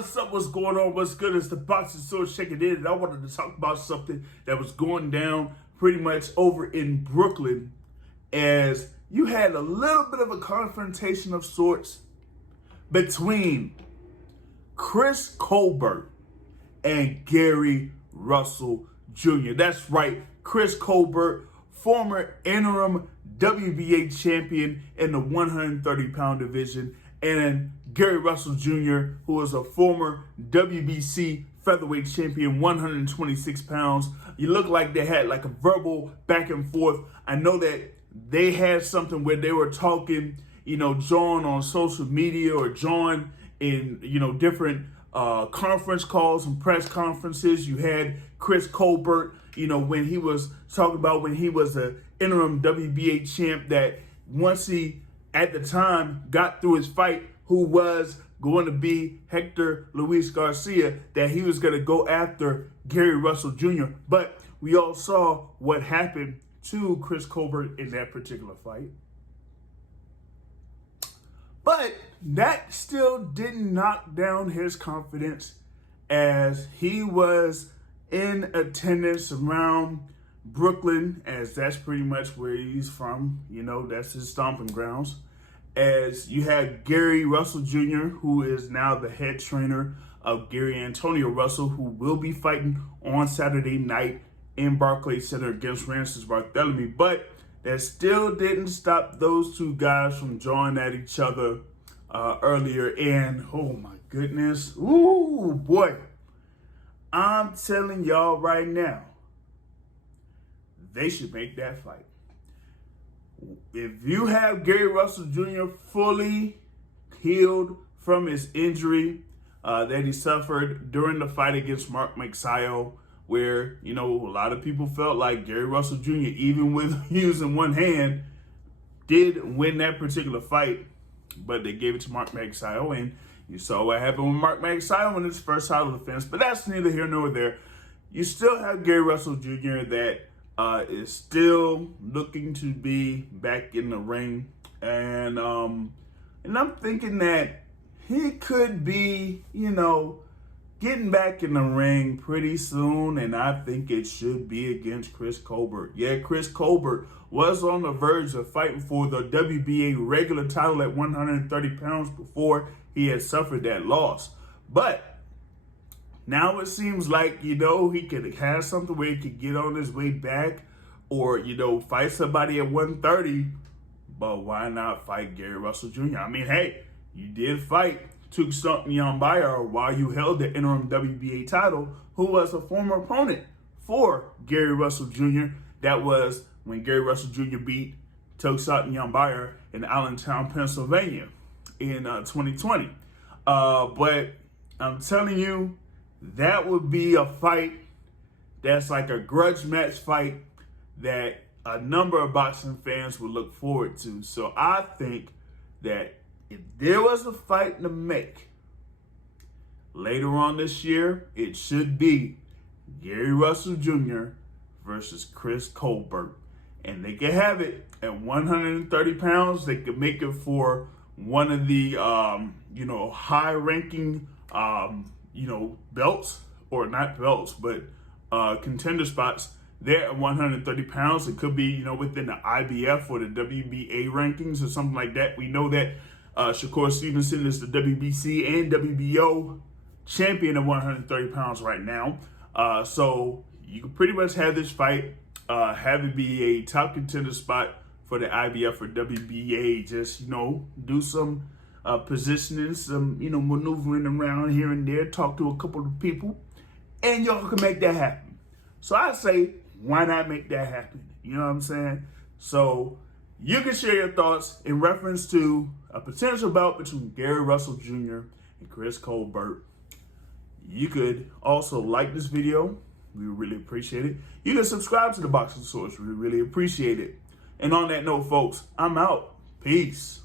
what's up? What's going on? What's good? It's the Boxing Source checking in, and I wanted to talk about something that was going down pretty much over in Brooklyn, as you had a little bit of a confrontation of sorts between Chris Colbert and Gary Russell Jr. That's right, Chris Colbert, former interim WBA champion in the 130-pound division, and Gary Russell Jr., who is a former WBC featherweight champion, 126 pounds. You look like they had like a verbal back and forth. I know that they had something where they were talking, John on social media or John in, different conference calls and press conferences. You had Chris Colbert, when he was talking about when he was an interim WBA champ, that once he, at the time, got through his fight, who was going to be Hector Luis Garcia, that he was going to go after Gary Russell Jr. But we all saw what happened to Chris Colbert in that particular fight. But that still didn't knock down his confidence, as he was in attendance around Brooklyn, as that's pretty much where he's from. That's his stomping grounds. As you had Gary Russell Jr., who is now the head trainer of Gary Antonio Russell, who will be fighting on Saturday night in Barclays Center against Francis Barthélemy. But that still didn't stop those two guys from jawing at each other earlier. And oh my goodness, ooh boy, I'm telling y'all right now, they should make that fight. If you have Gary Russell Jr. fully healed from his injury that he suffered during the fight against Mark Magsayo, where, a lot of people felt like Gary Russell Jr., even with using one hand, did win that particular fight, but they gave it to Mark Magsayo, and you saw what happened with Mark Magsayo in his first title defense, but that's neither here nor there. You still have Gary Russell Jr. that is still looking to be back in the ring, and I'm thinking that he could be, getting back in the ring pretty soon, and I think it should be against Chris Colbert. Yeah, Chris Colbert was on the verge of fighting for the WBA regular title at 130 pounds before he had suffered that loss, but now it seems like, he could have something where he could get on his way back, or, fight somebody at 130. But why not fight Gary Russell Jr.? I mean, hey, you did fight Tukhsut Nyambaya while you held the interim WBA title, who was a former opponent for Gary Russell Jr. That was when Gary Russell Jr. beat Tukhsut Nyambaya in Allentown, Pennsylvania in 2020. But I'm telling you, that would be a fight that's like a grudge match fight that a number of boxing fans would look forward to. So I think that if there was a fight to make later on this year, it should be Gary Russell Jr. versus Chris Colbert. And they can have it at 130 pounds. They could make it for one of the, high-ranking belts, or not belts, but contender spots there at 130 pounds. It could be, within the IBF or the WBA rankings or something like that. We know that Shakur Stevenson is the WBC and WBO champion at 130 pounds right now. So you can pretty much have this fight, have it be a top contender spot for the IBF or WBA. Just, do some positioning, some, maneuvering around here and there, talk to a couple of people, and y'all can make that happen. So I say, why not make that happen? You know what I'm saying? So you can share your thoughts in reference to a potential bout between Gary Russell Jr. and Chris Colbert. You could also like this video. We would really appreciate it. You can subscribe to the Boxing Source. We really appreciate it. And on that note, folks, I'm out. Peace.